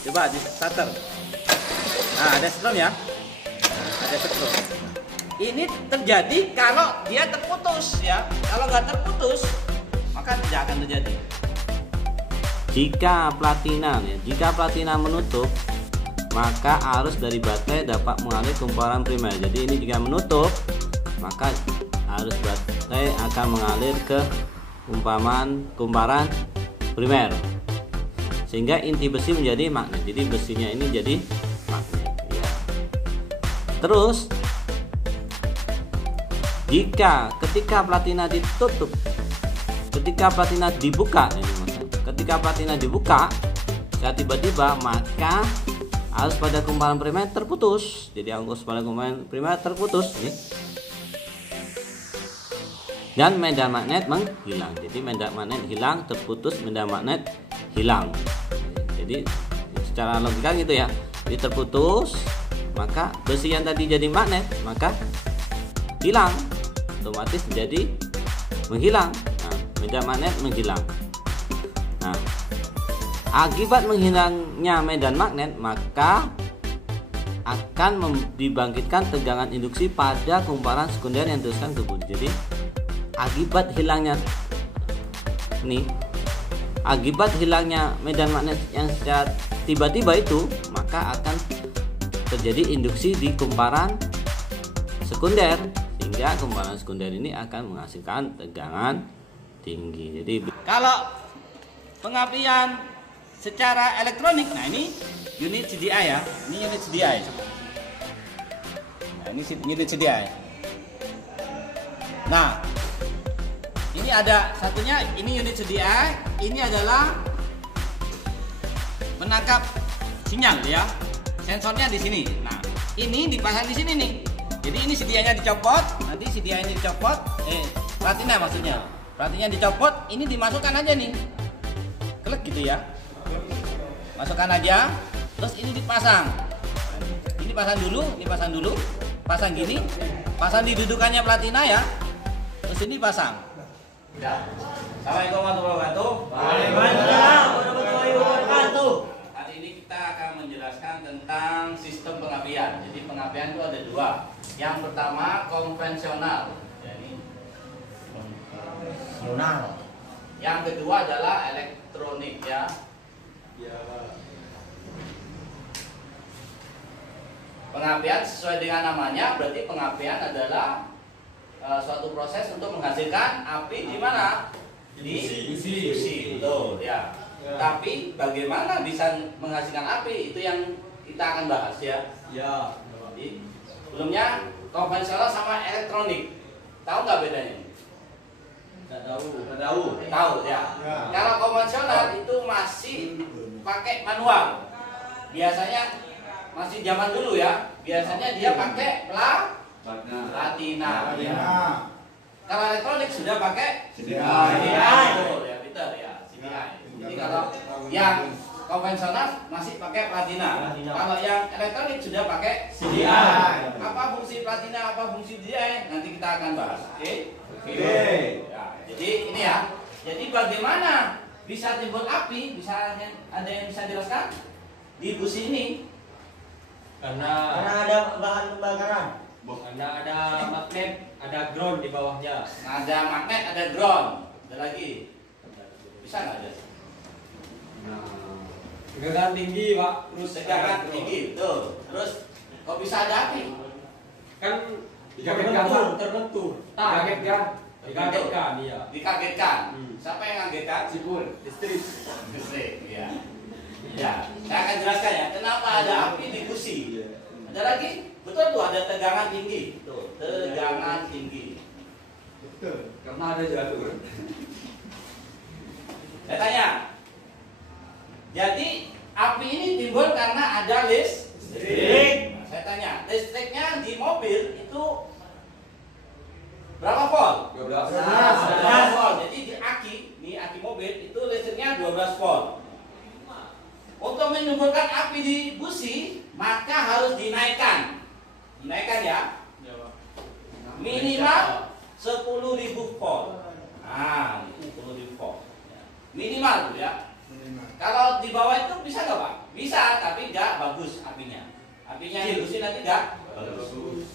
Coba di starter. Nah, ada setrum ya. Nah, ada setrum. Ini terjadi kalau dia terputus ya. Kalau nggak terputus, maka tidak akan terjadi. Jika platina menutup, maka arus dari baterai dapat mengalir kumparan primer. Jadi ini jika menutup, maka arus baterai akan mengalir ke kumparan primer, sehingga inti besi menjadi magnet. Jadi besinya ini jadi magnet ya. Terus ketika platina ditutup, ketika platina dibuka, saat tiba-tiba maka arus pada kumparan primer terputus. Jadi arus pada kumparan primer terputus nih. Dan medan magnet menghilang. Jadi medan magnet hilang, terputus, medan magnet hilang. Jadi secara logika gitu ya. Jadi terputus, maka besi yang tadi jadi magnet maka hilang, otomatis menjadi menghilang. Nah, medan magnet menghilang. Nah, akibat menghilangnya medan magnet maka akan dibangkitkan tegangan induksi pada kumparan sekunder yang diteruskan ke bodi. Jadi akibat hilangnya medan magnet yang secara tiba-tiba itu, maka akan terjadi induksi di kumparan sekunder, sehingga kumparan sekunder ini akan menghasilkan tegangan tinggi. Jadi kalau pengapian secara elektronik, nah ini unit CDI ya, ini unit CDI. Nah, ini unit CDI. Nah, ini ada satunya, ini unit CDI, ini adalah menangkap sinyal ya. Sensornya di sini. Nah, ini dipasang di sini nih. Jadi ini CDI-nya dicopot, nanti CDI ini dicopot, platina maksudnya. Platinanya dicopot, ini dimasukkan aja nih. Klik gitu ya. Masukkan aja, terus ini dipasang. Ini pasang dulu, pasang gini, pasang di dudukannya platina ya. Terus ini pasang. Ya. Assalamualaikum warahmatullahi wabarakatuh. Waalaikumsalam warahmatullahi wabarakatuh. Hari ini kita akan menjelaskan tentang sistem pengapian. Jadi pengapian itu ada dua. Yang pertama konvensional. Yang kedua adalah elektronik ya. Pengapian sesuai dengan namanya, berarti pengapian adalah suatu proses untuk menghasilkan api di mana? Di busi. Betul ya. Tapi bagaimana bisa menghasilkan api, itu yang kita akan bahas ya. Ya. Jadi, sebelumnya konvensional sama elektronik. Tahu nggak bedanya? Nggak tahu. Tahu ya. Kalau konvensional itu masih pakai manual. Biasanya masih zaman dulu ya. Biasanya dia pakai platina. Ya. Kalau elektronik sudah pakai CDI. Ya, Peter ya, CDI. Jadi kalau yang konvensional masih pakai platina. Kalau yang elektronik sudah pakai CDI. Apa fungsi platina, apa fungsi CDI? Nanti kita akan bahas. Oke? Ya, jadi ini ya. Jadi bagaimana bisa timbul api? Bisa ada yang bisa jelaskan? Di busi ini Karena ada bahan pembakaran. Karena ada magnet, ada ground di bawahnya. Ada magnet, ada ground. Ada lagi. Bisa nggak ada? Tegangan tinggi, Pak. Terus Tegangan tinggi, betul. Terus kok bisa ada api? Kan terbentur. Dikagetkan dia. Dikagetkan. Siapa yang ngagetkan? Sipur, listrik. Listrik, ya. Ya, saya akan jelaskan ya. Kenapa ada api di busi? Ada lagi? Betul tuh, ada tegangan tinggi. Tuh, tegangan tinggi. Betul. Karena ada jalur. Saya tanya. Jadi api ini timbul karena ada listrik. Nah, saya tanya, listriknya di mobil itu berapa volt? 12 volt. Jadi di aki mobil itu listriknya 12 volt. Untuk menimbulkan api di busi, maka harus dinaikkan. Dinaikkan ya. Minimal 10.000 volt. Nah, 10.000 volt. Minimal tuh ya. Kalau di bawah itu bisa nggak Pak? Bisa, tapi nggak bagus apinya. Apinya yang busi nanti nggak bagus,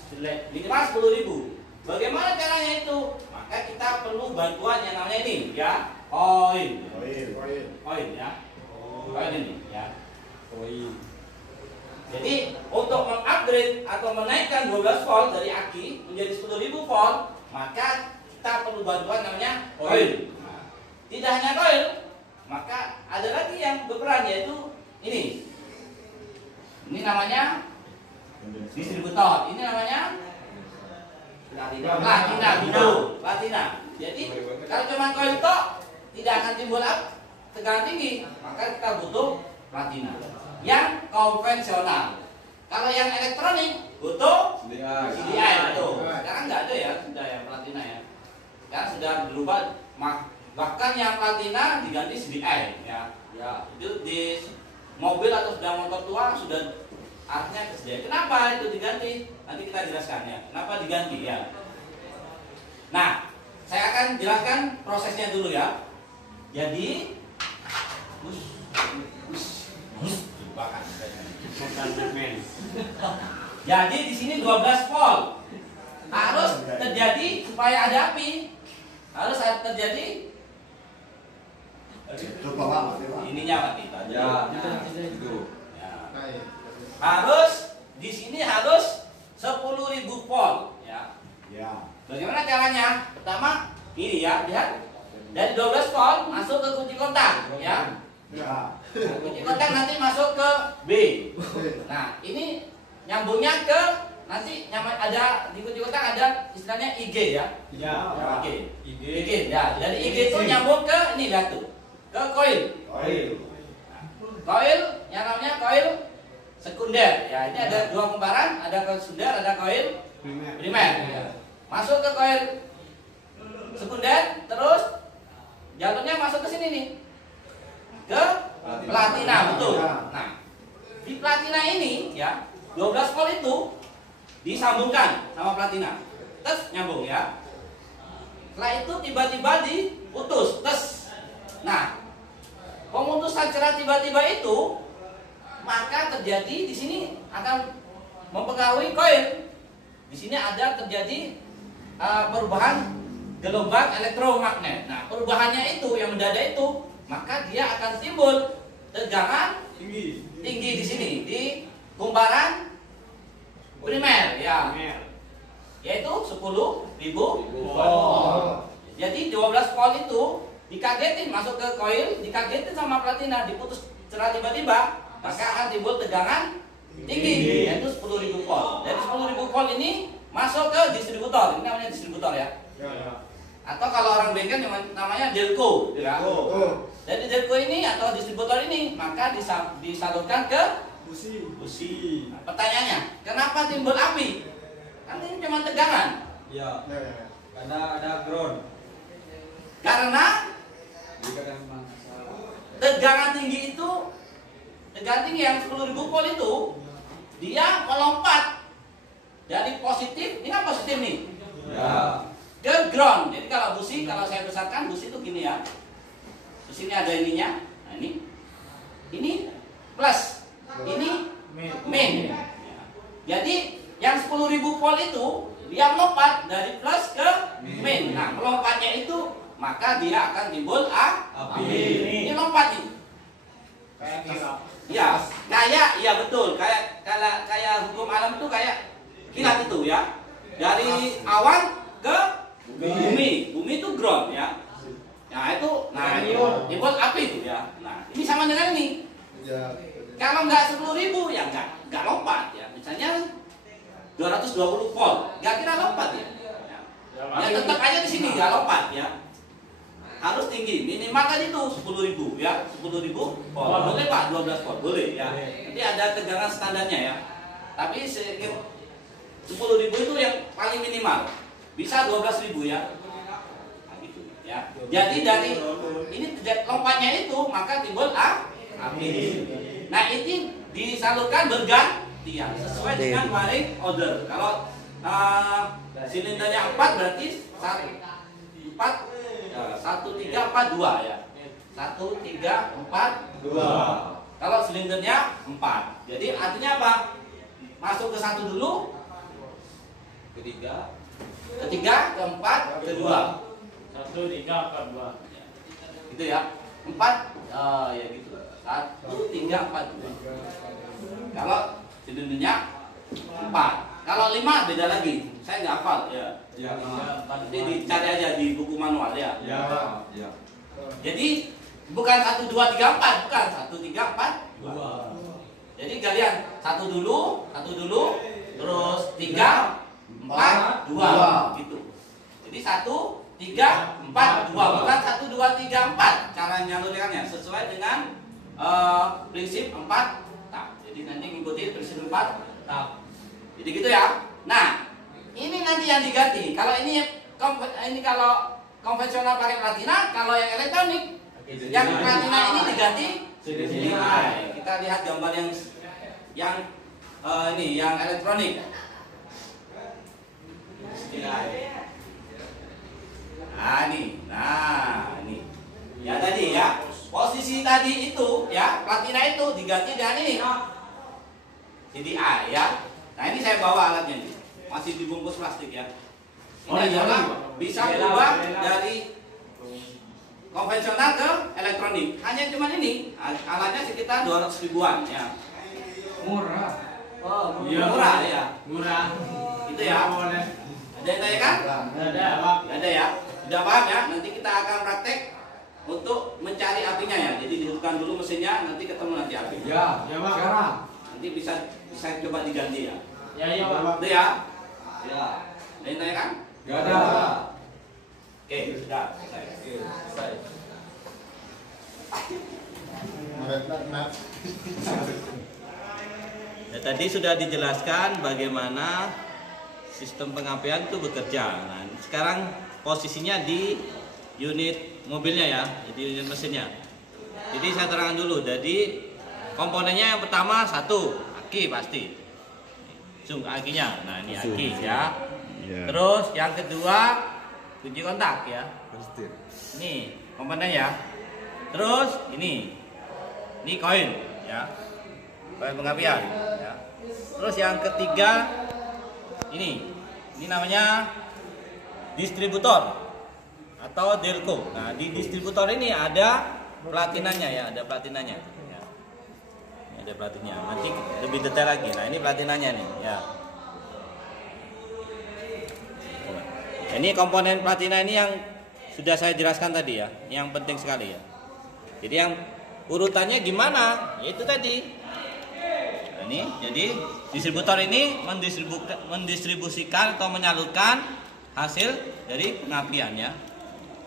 jelek. Minimal 10.000. Bagaimana caranya itu? Maka kita perlu bantuan yang namanya ini, ya, koil ya, koil ini, ya. Jadi untuk mengupgrade atau menaikkan 12 volt dari aki menjadi 10.000 volt, maka kita perlu bantuan namanya koil. Tidak hanya koil, maka ada lagi yang berperan, yaitu ini. Ini namanya distributor. Ini namanya platina, gitu. Platina. Jadi kalau cuma koil tok tidak akan timbul tegangan tinggi, maka kita butuh platina yang konvensional. Kalau yang elektronik butuh CDI, betul. Sekarang nggak ada ya, sudah yang platina ya. Sekarang sudah berubah, bahkan yang platina diganti CDI ya. Ya, itu di mobil atau sepeda motor tua sudah artinya ke CDI. Kenapa itu diganti? Nanti kita jelaskan ya. Kenapa diganti ya? Nah, saya akan jelaskan prosesnya dulu ya. Jadi, jadi di sini 12 volt harus terjadi supaya ada api, harus terjadi ininya mati ya. Harus di sini harus 10.000 volt ya. Bagaimana caranya? Pertama ini ya, lihat dari 12 volt masuk ke kunci kontak ya. Kunci kontak nanti masuk ke B. Nah, ini nyambungnya ke nanti ada di kunci kontak ada istilahnya IG ya. IG ya. Dari IG itu nyambung ke ini lihat tuh. Ke koil. Koil yang namanya koil sekunder ya. Ini ada dua kumparan, ada koil sekunder, ada koil primer. Ya. Masuk ke koil sekunder, terus jalurnya masuk ke sini nih. Ke platina, betul. Nah, di platina ini ya, 12 volt itu disambungkan sama platina. Tes nyambung ya. Setelah itu tiba-tiba diputus, tes. Nah, pemutusan secara tiba-tiba itu maka terjadi di sini akan mempengaruhi koil. Di sini ada terjadi perubahan gelombang elektromagnet. Nah, perubahannya itu yang mendadak itu, maka dia akan timbul tegangan tinggi di sini di kumparan primer ya. Yaitu 10.000 volt. Jadi 12 volt itu dikagetin masuk ke koil, dikagetin sama platina, diputus secara tiba-tiba, maka akan timbul tegangan tinggi yaitu 10.000 volt. Dari 10.000 volt ini masuk ke distributor. Ini namanya distributor ya. Atau kalau orang bengkel namanya delco ya. Dari delco ini atau distributor ini maka disalurkan ke busi. Nah, pertanyaannya, kenapa timbul api? Kan ini cuma tegangan. Ya. Karena ada ground. Karena tegangan tinggi itu, tegangan tinggi yang 10.000 volt itu dia melompat dari positif, ini kan positif nih. Ya. Ke ground. Jadi kalau busi, kalau saya besarkan busi itu gini ya. Busi ini ada ininya. Nah ini plus, ini min. Jadi yang 10.000 volt itu dia melompat dari plus ke min. Nah, melompatnya itu maka dia akan timbul api. Ini lompat nih. Ya, iya betul. Kayak hukum alam itu kayak kilat itu ya. Dari awan ke bumi itu ground ya. Nah itu, timbul api itu ya. Nah ini sama dengan ini. Kalau nggak 10.000 ya nggak lompat ya. Misalnya 220 volt, nggak kira lompat ya. Ya tetap aja di sini nggak lompat ya. Harus tinggi, minimal tadi itu 10.000 ya, 10.000 volt. Boleh Pak 12 volt, boleh ya. Nanti ada tegangan standarnya ya. Tapi 10.000 itu yang paling minimal. Bisa 12.000 ya. Nah, gitu ya. Jadi dari ini lompatnya itu maka timbul api. Nah, ini disalurkan bergantian sesuai dengan wiring order. Kalau silindernya 4 berarti 1342 ya. 1342. Kalau silindernya 4. Jadi artinya apa? Masuk ke 1 dulu, Ketiga. keempat, kedua. 1, 3, 4, 2. Gitu ya. 4 ya gitu. 1, 3, 4, 2. Kalau silindernya 4. Kalau 5 beda lagi. Saya nggak hafal ya. Ya. Nanti dicari aja di buku manual ya. Ya. Jadi bukan 1, 2, 3, 4, bukan 1, 3, 4, 2. 2. Jadi kalian satu dulu, terus 3, 4, 2 gitu. Jadi 1, 3, 4, 2, bukan 1, 2, 3, 4. Cara nyalurkannya sesuai dengan prinsip 4 tap. Jadi nanti ngikutin prinsip 4 tap. Jadi gitu ya. Nah, ini nanti yang diganti. Kalau ini kalau konvensional pakai platina, kalau yang elektronik yang platina ini diganti CDI. Kita lihat gambar yang ini yang elektronik. Nah ini. Ya tadi ya. Posisi tadi itu ya, platina itu diganti dengan ini. CDI ya. Nah, ini saya bawa alatnya nih. Masih dibungkus plastik ya. Ini adalah bisa berubah dari konvensional ke elektronik. Hanya cuman ini, alatnya sekitar 200 ribuan ya. Murah. Oh, murah ya. Murah. Itu ya. Boleh. Ada yang tanya kan? Ada. Ada ya. Sudah paham ya? Nanti kita akan praktek untuk mencari apinya ya. Jadi dihidupkan dulu mesinnya, nanti ketemu nanti api. Ya, Pak. Sekarang. Nanti bisa coba diganti ya. Ya, Pak. Itu ya. Ya. Ada yang tanya kan? Enggak ada. Oke, sudah. Selesai. Ya, tadi sudah dijelaskan bagaimana sistem pengapian itu bekerja. Nah, sekarang posisinya di unit mobilnya ya, di unit mesinnya. Jadi saya terangkan dulu. Jadi komponennya yang pertama satu, aki pasti. Akinya. Nah, ini aki ya. Terus yang kedua kunci kontak ya. Ini komponen ya. Terus ini koin ya. Koin pengapian ya. Terus yang ketiga ini namanya distributor atau delco. Nah, di distributor ini ada platinanya ya, ada platinanya. Ya. Ini ada platinanya. Nanti lebih detail lagi. Nah, ini platinanya nih ya. Ini komponen platina ini yang sudah saya jelaskan tadi ya, yang penting sekali ya. Jadi yang urutannya gimana? Yaitu tadi. Nah, ini jadi distributor ini mendistribusikan atau menyalurkan hasil dari pengapian ya.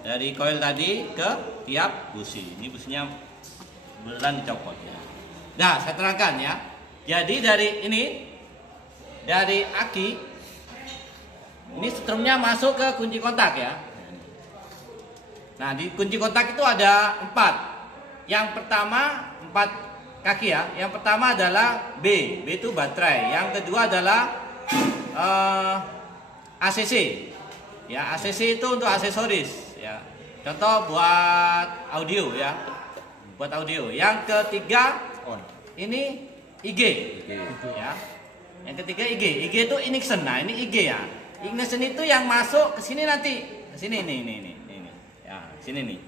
Dari koil tadi ke tiap busi. Ini businya beneran dicopot ya. Nah, saya terangkan ya. Jadi dari aki ini strumnya masuk ke kunci kontak ya. Nah, di kunci kontak itu ada 4. Yang pertama 4 kaki ya. Yang pertama adalah B itu baterai. Yang kedua adalah ACC. Ya, ACC itu untuk aksesoris ya. Contoh buat audio ya. Buat audio. Yang ketiga ini IG. Ya. Yang ketiga IG. IG itu ignition. Nah, ini IG ya. Ignition itu yang masuk ke sini nanti. Ke sini nih. Ya, sini nih.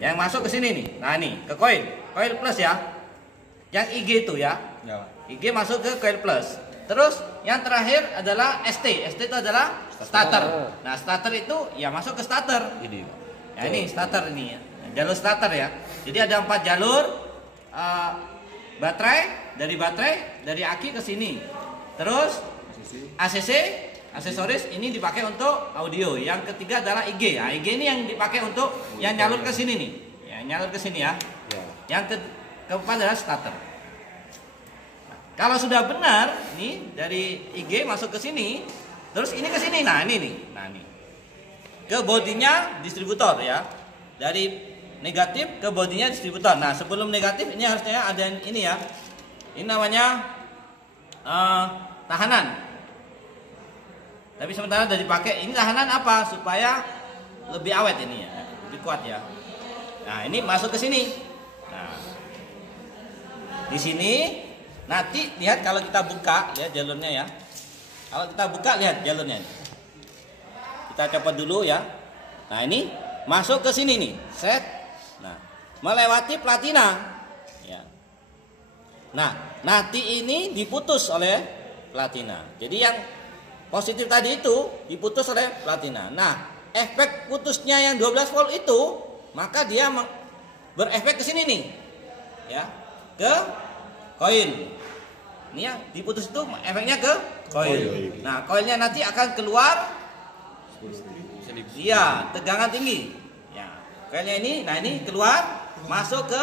Yang masuk ke sini nih. Nah, nih, ke koil plus ya. Yang IG itu ya. IG masuk ke koil plus. Terus yang terakhir adalah ST. ST itu adalah starter. Nah, starter itu ya masuk ke starter. Ya, ini starter ini ya. Jalur starter ya. Jadi ada 4 jalur baterai, dari aki ke sini. Terus ACC, aksesoris ini dipakai untuk audio. Yang ketiga adalah IG. Nah, IG ini yang dipakai untuk yang nyalur ke sini nih. Ya, nyalur ke sini ya. Yang keempat adalah starter. Kalau sudah benar, nih dari IG masuk ke sini, terus ini ke sini. Nah, ini nih. Nah, ini. Ke bodinya distributor ya. Dari negatif ke bodinya distributor. Nah, sebelum negatif ini harusnya ada ini ya. Ini namanya tahanan. Tapi sementara udah dipakai. Ini tahanan apa? Supaya lebih awet ini ya, lebih kuat ya. Nah, ini masuk ke sini. Nah, di sini nanti lihat kalau kita buka, lihat jalurnya ya. Kalau kita buka lihat jalurnya. Kita copot dulu ya. Nah, ini masuk ke sini nih. Set. Nah, melewati platina. Ya. Nah, nanti ini diputus oleh platina. Jadi yang positif tadi itu diputus oleh platina. Nah, efek putusnya yang 12 volt itu, maka dia berefek ke sini nih. Ya, ke koil. Ini yang diputus itu efeknya ke koil. Nah, koilnya nanti akan keluar iya, tegangan tinggi. Ya, koilnya ini, nah ini keluar masuk ke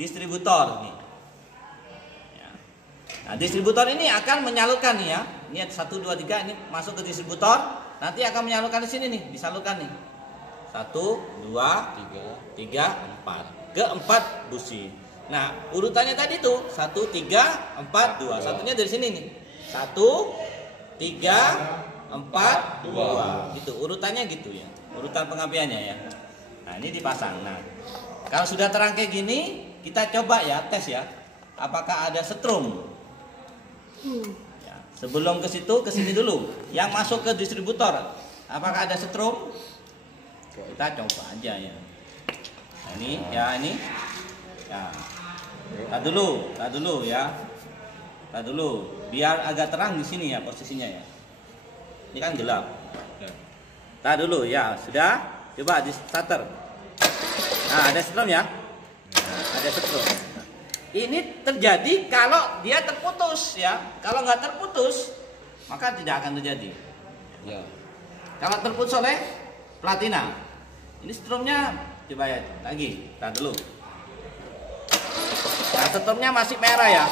distributor nih. Ya. Nah, distributor ini akan menyalurkan nih ya. Ini 1 2 3 ini masuk ke distributor, nanti akan menyalurkan di sini nih, disalurkan nih. 1 2 3 4 ke 4 busi. Nah, urutannya tadi tuh 1 3 4 2. Satunya dari sini nih. 1 3 4 2. Gitu, urutannya gitu ya. Urutan pengapiannya ya. Nah, ini dipasang. Nah, kalau sudah terang kayak gini, kita coba ya tes ya. Apakah ada setrum? Ya, sebelum ke situ, ke sini dulu. Yang masuk ke distributor, apakah ada setrum? Kita coba aja ya. Nah, ini ya ini. Ya. Tak dulu ya. Tak dulu, biar agak terang di sini ya posisinya ya. Ini kan gelap. Tak dulu ya, sudah. Coba di starter. Nah, ada setrum ya. Nah, ada setrum. Ini terjadi kalau dia terputus ya. Kalau nggak terputus, maka tidak akan terjadi. Ya. Kalau terputus oleh platina, ini setrumnya coba ya lagi. Tak dulu. Nah, setrumnya masih merah ya.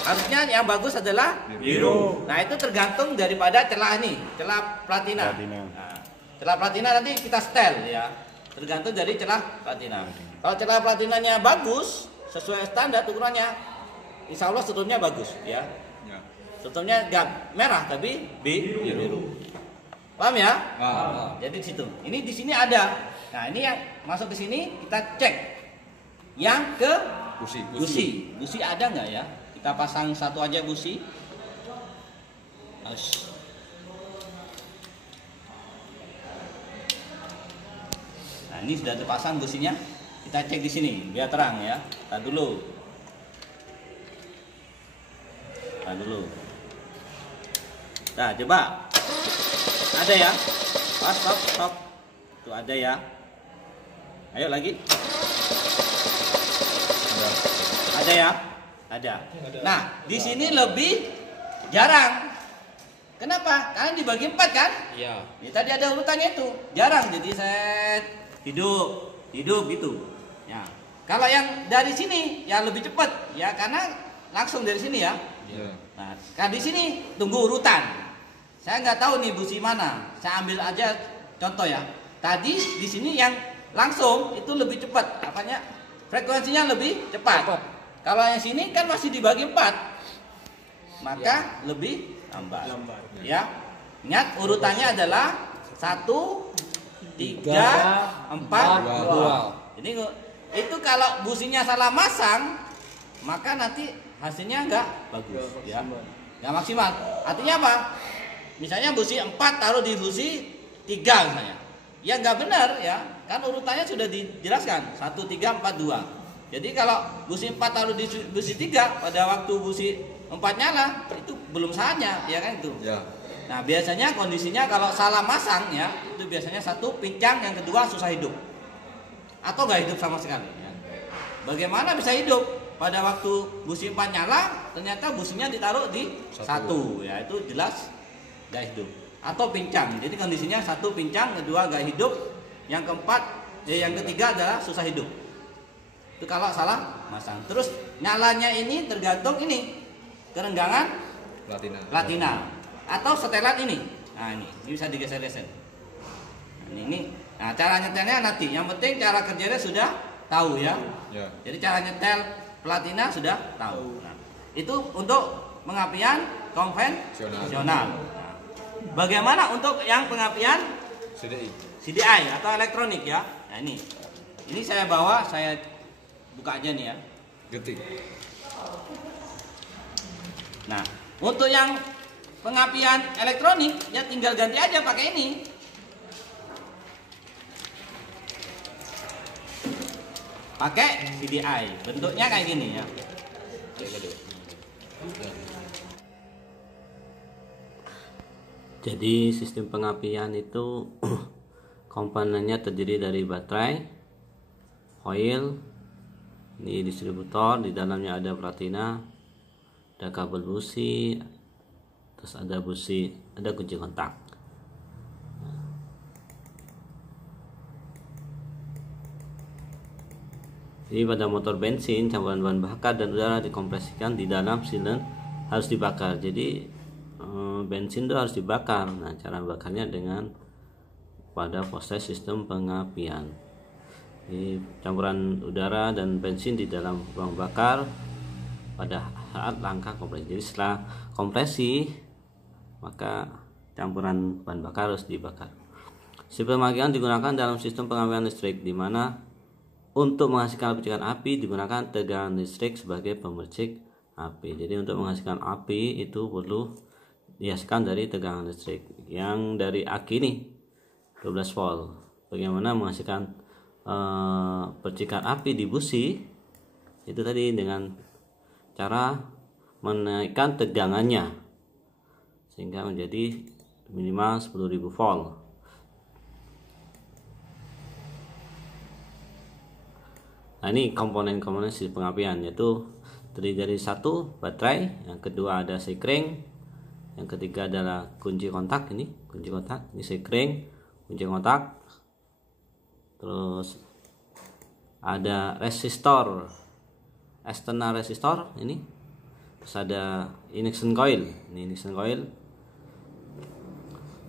Harusnya yang bagus adalah biru. Nah, itu tergantung daripada celah ini, celah platina. Nah, celah platina nanti kita setel ya. Tergantung dari celah platina. Kalau celah platinanya bagus, sesuai standar ukurannya, insya Allah setrumnya bagus ya. Setrumnya nggak merah tapi biru. Paham ya? Jadi di situ. Ini di sini ada. Nah, ini yang masuk ke sini kita cek. Yang ke busi ada nggak ya? Kita pasang satu aja busi. Nah, ini sudah terpasang businya. Kita cek di sini biar terang ya. Tahan dulu. Nah, coba. Ada ya? Stop. Tuh ada ya. Ayo lagi. Ada ya? Ada. Nah, di sini lebih jarang. Kenapa? Karena dibagi 4 kan? Iya. Ya, tadi ada urutannya itu. Jarang, jadi set hidup gitu. Ya. Kalau yang dari sini ya lebih cepat, ya karena langsung dari sini ya. Iya. Nah, kan di sini tunggu urutan. Saya nggak tahu nih busi mana. Saya ambil aja contoh ya. Tadi di sini yang langsung itu lebih cepat. Apanya? Frekuensinya lebih cepat. Kalau yang sini kan masih dibagi 4, maka lebih lambat. Ya, ingat urutannya adalah 1 3 4 2. Jadi itu kalau businya salah masang, maka nanti hasilnya nggak bagus, ya, nggak maksimal. Artinya apa? Misalnya busi 4 taruh di busi 3 misalnya, ya nggak benar ya, kan urutannya sudah dijelaskan 1 3 4 2. Jadi kalau busi 4 taruh di busi 3 pada waktu busi 4 nyala, itu belum saatnya, ya kan itu. Ya. Nah, biasanya kondisinya kalau salah masang ya, itu biasanya satu pincang, yang kedua susah hidup. Atau nggak hidup sama sekali ya. Bagaimana bisa hidup? Pada waktu busi 4 nyala, ternyata businya ditaruh di 1, ya itu jelas nggak hidup. Atau pincang, jadi kondisinya satu pincang, kedua nggak hidup, yang ketiga adalah susah hidup. Itu kalau salah masang. Terus nyalanya ini tergantung ini kerenggangan platina atau setelan ini. Nah, ini bisa digeser-geser. Nah, ini. Nah, cara nyetelnya nanti. Yang penting cara kerjanya sudah tahu ya. Jadi cara nyetel platina sudah tahu. Nah, itu untuk pengapian konvensional. Nah, bagaimana untuk yang pengapian CDI atau elektronik ya? Nah, ini saya bawa, saya buka aja nih ya. Getik. Nah, untuk yang pengapian elektronik ya tinggal ganti aja pakai ini. Pakai VDI, bentuknya kayak gini ya. Jadi sistem pengapian itu komponennya terdiri dari baterai, coil, ini distributor, di dalamnya ada platina, ada kabel busi, terus ada busi, ada kunci kontak. Jadi pada motor bensin campuran bahan bakar dan udara dikompresikan di dalam silinder harus dibakar. Jadi bensin itu harus dibakar. Nah, cara bakarnya dengan pada proses sistem pengapian. Jadi campuran udara dan bensin di dalam ruang bakar pada saat langkah kompresi. Jadi setelah kompresi maka campuran bahan bakar harus dibakar. Sistem pengapian digunakan dalam sistem pengapian listrik, di mana untuk menghasilkan percikan api digunakan tegangan listrik sebagai pemercik api. Jadi untuk menghasilkan api itu perlu dihasilkan dari tegangan listrik. Yang dari aki ini 12 volt. Bagaimana menghasilkan percikan api di busi? Itu tadi dengan cara menaikkan tegangannya sehingga menjadi minimal 10.000 volt. Nah, ini komponen-komponen sistem pengapian, yaitu terdiri dari satu baterai, yang kedua ada sekring, yang ketiga adalah kunci kontak, ini kunci kontak, ini sekring, kunci kontak, terus ada resistor, external resistor, ini terus ada induction coil, ini induction coil,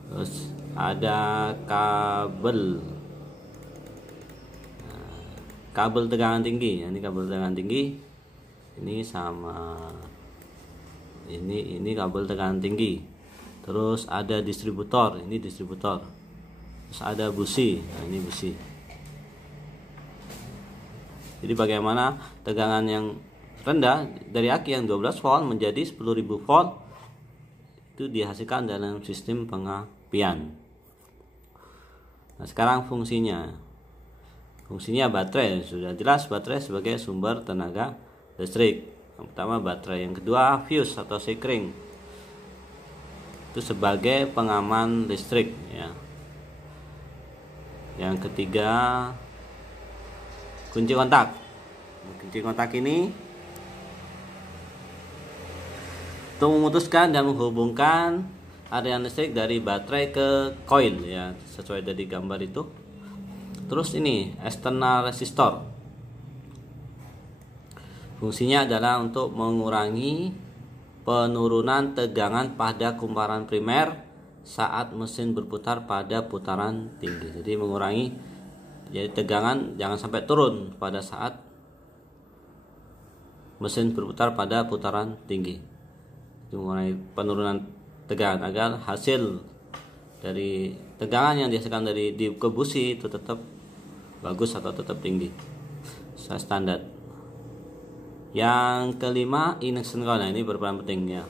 terus ada kabel tegangan tinggi. Ini kabel tegangan tinggi, ini sama ini kabel tegangan tinggi. Terus ada distributor, ini distributor. Terus ada busi, nah ini busi. Jadi bagaimana tegangan yang rendah dari aki yang 12 volt menjadi 10.000 volt itu dihasilkan dalam sistem pengapian. Nah, sekarang fungsinya baterai, sudah jelas baterai sebagai sumber tenaga listrik. Yang pertama baterai, yang kedua fuse atau sekring itu sebagai pengaman listrik ya. Yang ketiga kunci kontak. Kunci kontak ini untuk memutuskan dan menghubungkan aliran listrik dari baterai ke coil ya, sesuai dari gambar itu. Terus ini external resistor, fungsinya adalah untuk mengurangi penurunan tegangan pada kumparan primer saat mesin berputar pada putaran tinggi. Jadi mengurangi, jadi tegangan jangan sampai turun pada saat mesin berputar pada putaran tinggi. Jadi mengurangi penurunan tegangan agar hasil dari tegangan yang dihasilkan dari di busi itu tetap bagus atau tetap tinggi standar. Yang kelima induction coil, ini berperan penting ya.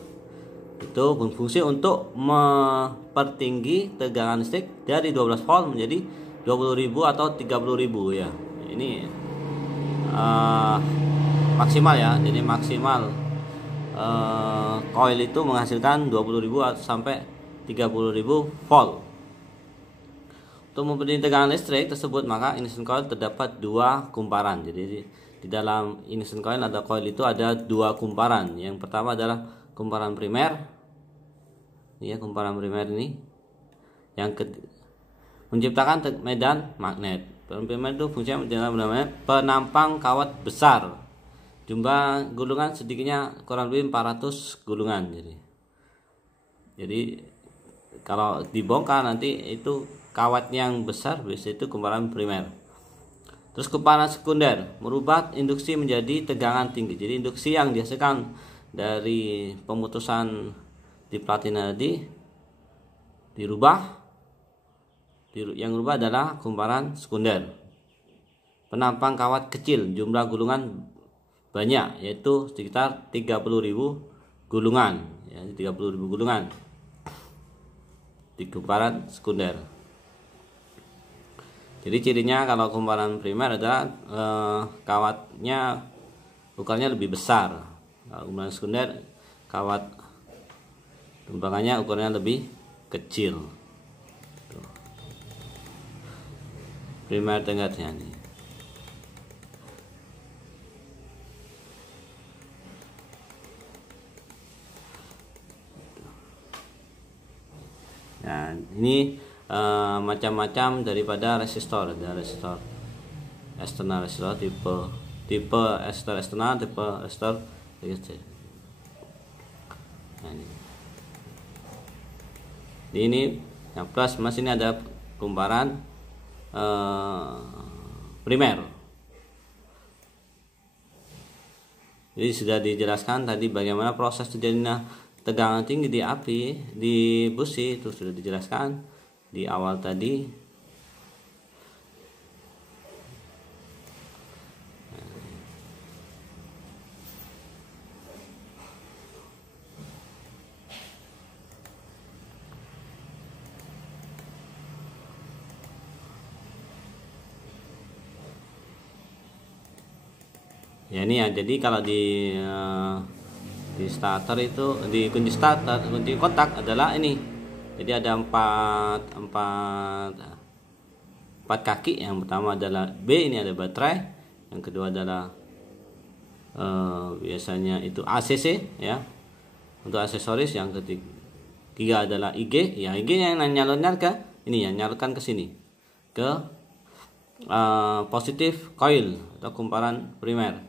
Itu berfungsi untuk mempertinggi tegangan listrik dari 12 volt menjadi 20.000 atau 30.000 ya. Ini maksimal ya. Jadi maksimal coil itu menghasilkan 20.000 sampai 30.000 volt. Untuk mempertinggi tegangan listrik tersebut, maka induction coil terdapat dua kumparan. Jadi di dalam induction coil atau coil itu ada dua kumparan. Yang pertama adalah kumparan primer. Ya, kumparan primer ini. Yang menciptakan medan magnet. Kumparan primer itu fungsinya menciptakan penampang kawat besar. Jumlah gulungan sedikitnya kurang lebih 400 gulungan. Jadi kalau dibongkar nanti itu kawat yang besar, biasanya itu kumparan primer. Terus kumparan sekunder merubah induksi menjadi tegangan tinggi. Jadi induksi yang dihasilkan dari pemutusan di platina tadi dirubah. Yang dirubah adalah kumparan sekunder. Penampang kawat kecil, jumlah gulungan banyak, yaitu sekitar 30.000 gulungan, ya, 30.000 gulungan di kumparan sekunder. Jadi cirinya kalau kumparan primer adalah kawatnya ukurannya lebih besar. Kalau kumparan sekunder kawat tembakannya ukurannya lebih kecil. Tuh. Primer tenggatnya nih. Nah, ini macam-macam daripada resistor. Ada resistor eksternal, resistor tipe resistor eksternal, tipe resistor DC. Nah, ini yang plus mas, ini ada kumparan primer. Jadi sudah dijelaskan tadi bagaimana proses terjadinya tegangan tinggi di api di busi, itu sudah dijelaskan di awal tadi. Ya ini ya, jadi kalau di starter itu, di kunci starter, kunci kontak adalah ini. Jadi ada empat kaki. Yang pertama adalah B, ini ada baterai. Yang kedua adalah biasanya itu ACC ya, untuk aksesoris. Yang ketiga adalah IG. Ya, IG yang nyalurkan ke ini, yang nyalurkan ke sini, ke positif coil atau kumparan primer.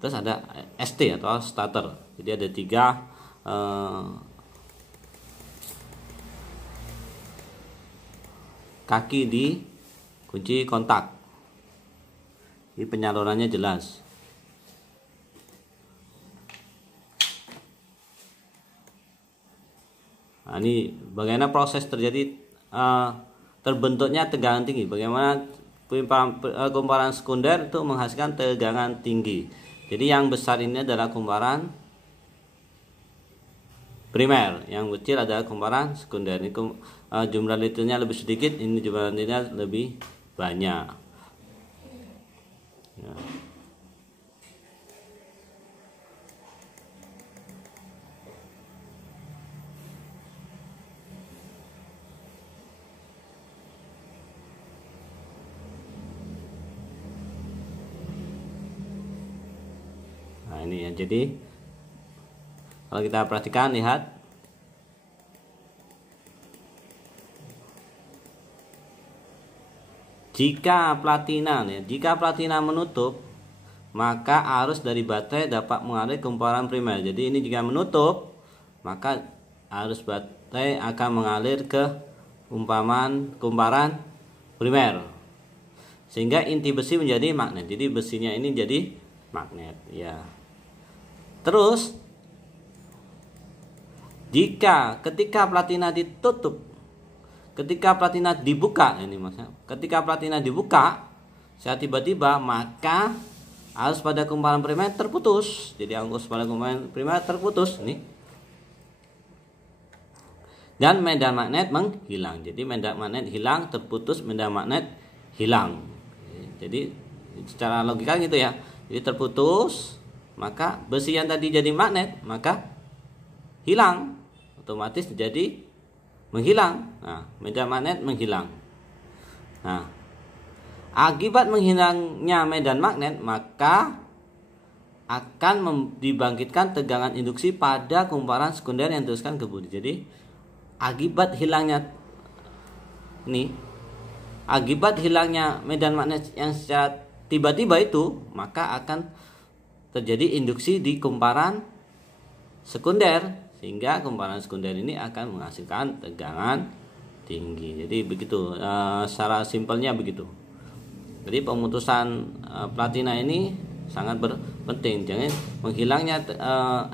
Terus ada ST atau starter. Jadi ada 3 kaki di kunci kontak. Ini penyalurannya jelas. Nah, ini bagaimana proses terjadi terbentuknya tegangan tinggi. Bagaimana kumparan sekunder itu menghasilkan tegangan tinggi. Jadi yang besar ini adalah kumparan primer, yang kecil adalah kumparan sekunder. Ini jumlah liternya lebih sedikit, ini jumlah liternya lebih banyak. Ya. Nah ini ya, jadi kalau kita perhatikan, lihat jika platina menutup, maka arus dari baterai dapat mengalir ke kumparan primer. Jadi ini jika menutup, maka arus baterai akan mengalir ke kumparan primer, sehingga inti besi menjadi magnet. Jadi besinya ini jadi magnet ya. Terus ketika platina ditutup, ketika platina dibuka, ini maksudnya, ketika platina dibuka secara tiba-tiba, maka arus pada kumparan primer terputus. Jadi arus pada kumparan primer terputus nih. Dan medan magnet menghilang. Jadi medan magnet hilang, terputus medan magnet hilang. Jadi secara logika gitu ya. Jadi terputus, maka besi yang tadi jadi magnet maka hilang, otomatis jadi menghilang. Nah, medan magnet menghilang. Nah, akibat menghilangnya medan magnet, maka akan dibangkitkan tegangan induksi pada kumparan sekunder yang diteruskan ke bodi. Jadi akibat hilangnya medan magnet yang secara tiba-tiba itu, maka akan terjadi induksi di kumparan sekunder, sehingga kumparan sekunder ini akan menghasilkan tegangan tinggi. Jadi begitu, secara simpelnya begitu. Jadi pemutusan platina ini sangat penting. Jangan menghilangnya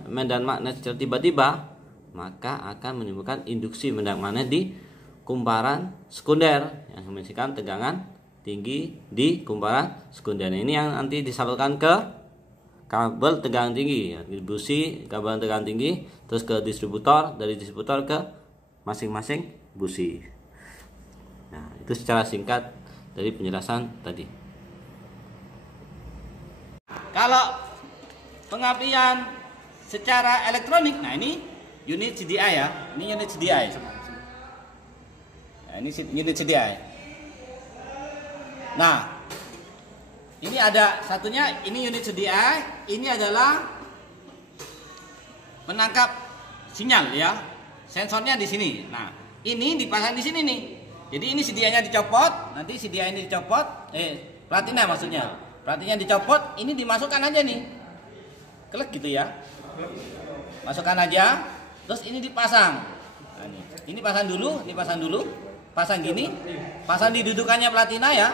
medan magnet secara tiba-tiba, maka akan menimbulkan induksi medan magnet di kumparan sekunder yang menghasilkan tegangan tinggi di kumparan sekunder. Ini yang nanti disalurkan ke kabel tegangan tinggi, ya, busi kabel tegangan tinggi, terus ke distributor, dari distributor ke masing-masing busi. Nah, itu secara singkat dari penjelasan tadi. Kalau pengapian secara elektronik, nah ini unit CDI ya, ini unit CDI. Nah, ini unit CDI. Nah, ini ada satunya, ini unit CDI, ini adalah penangkap sinyal ya. Sensornya di sini. Nah, ini dipasang di sini nih. Jadi ini CDI-nya dicopot, nanti CDI ini dicopot, platina maksudnya. Platinanya dicopot, ini dimasukkan aja nih. Klik gitu ya. Masukkan aja, terus ini dipasang. Nah, ini pasang dulu, ini pasang dulu. Pasang gini, pasang di dudukannya platina ya.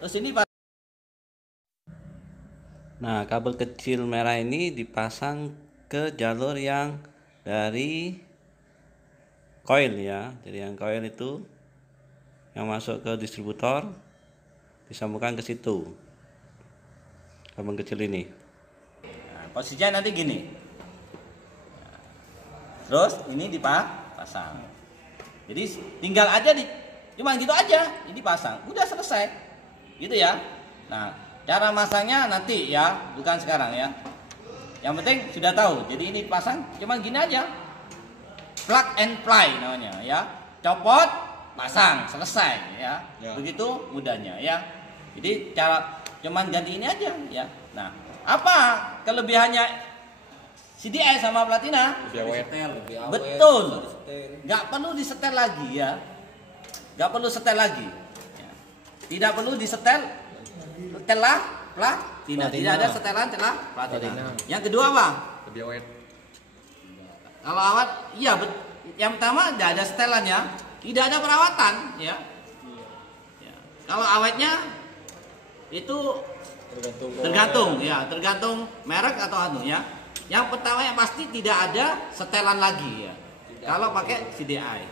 Terus ini Nah, kabel kecil merah ini dipasang ke jalur yang dari coil ya. Jadi yang coil itu yang masuk ke distributor disambungkan ke situ. Kabel kecil ini. Nah, posisinya nanti gini. Terus ini dipasang. Jadi tinggal aja cuma gitu aja, ini pasang. Udah selesai. Gitu ya. Nah, cara masangnya nanti ya, bukan sekarang ya. Yang penting sudah tahu. Jadi ini pasang cuma gini aja. Plug and play namanya ya. Copot, pasang, selesai ya. Begitu mudahnya ya. Jadi cara cuman ganti ini aja ya. Nah, apa kelebihannya CDI sama platina? Betul. Nggak perlu disetel lagi ya. Nggak perlu setel lagi. Ya. Tidak perlu disetel telah platina. Tidak ada setelan telah platina. Yang kedua apa? Lebih awet. Kalau awet, iya. Yang pertama tidak ada setelannya, tidak ada perawatan, ya. Ya. Kalau awetnya itu tergantung merek atau anu ya. Yang pertama yang pasti tidak ada setelan lagi ya. Kalau pakai CDI.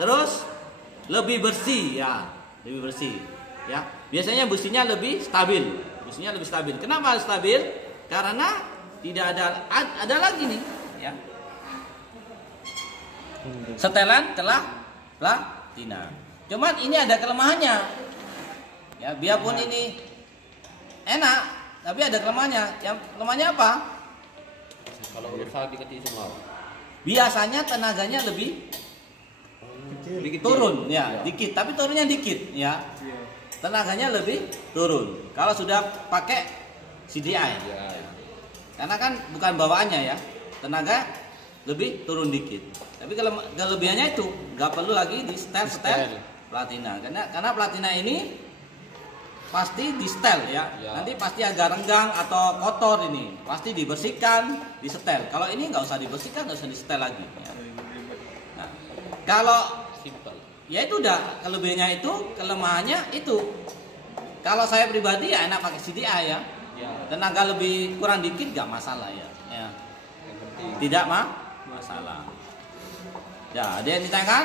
Terus lebih bersih ya, lebih bersih ya. Biasanya businya lebih stabil. Kenapa stabil? Karena tidak ada lagi nih ya. Setelan telah platina. Cuman ini ada kelemahannya. Ya, biarpun ini enak, tapi ada kelemahannya. Yang kelemahannya apa? Kalau rusak dikasih semua. Biasanya tenaganya lebih turun ya, dikit, tapi turunnya dikit ya. Tenaganya lebih turun kalau sudah pakai CDI. Karena kan bukan bawaannya ya. Tenaga lebih turun dikit. Tapi kelebihannya itu nggak perlu lagi di setel platina. Karena platina ini pasti di setel ya. Nanti pasti agak renggang atau kotor ini, pasti dibersihkan, disetel. Kalau ini nggak usah dibersihkan, nggak usah disetel lagi. Ya. Nah, kalau ya itu udah kelebihannya itu, kelemahannya itu. Kalau saya pribadi ya enak pakai CDI ya. Tenaga lebih kurang dikit nggak masalah ya. Tidak masalah. Ya, ada yang ditanyakan?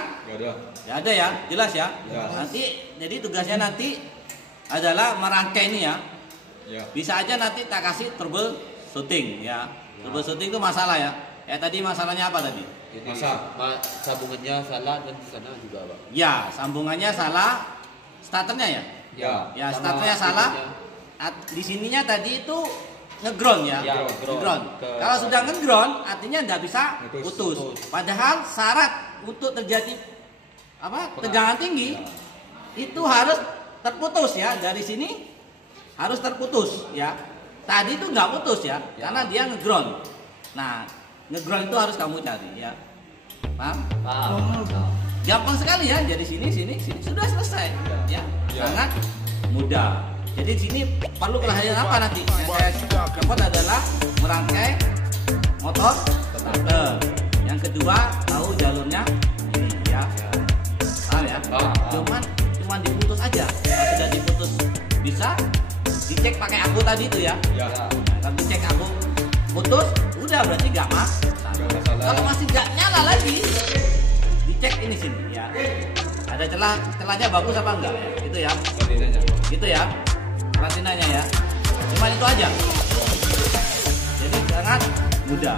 Ya ada ya, jelas ya. Nanti jadi tugasnya nanti adalah merangkai ini ya. Bisa aja nanti tak kasih troubleshooting ya. Troubleshooting itu masalah ya. Tadi masalahnya apa tadi? Sambungannya salah dan di sana juga, Pak. Ya, sambungannya salah, starternya ya. Ya, starternya salah. Di sininya tadi itu ngeground ya. Ngeground. Kalau sudah ngeground artinya nggak bisa putus. Padahal syarat untuk terjadi tegangan tinggi itu harus terputus ya, dari sini harus terputus ya. Tadi itu nggak putus ya, karena dia ngeground. Nah, ngeground itu harus kamu cari ya. Paham? Gampang sekali ya, dari sini sudah selesai ya. Sangat mudah. Jadi di sini perlu kelahiran apa nanti? Yang saya copot adalah merangkai motor starter. Yang kedua tahu jalurnya ini ya. Paham ya? Cuman diputus aja. Kalau sudah diputus bisa dicek pakai aku tadi itu ya. Kalau dicek aku putus, udah berarti gak masalah. Kalau masih gak nyala lagi, dicek ini sini ya. Ada celahnya bagus apa enggak ya? Gitu ya. Gitu ya. Platinanya ya. Cuma itu aja. sangat mudah.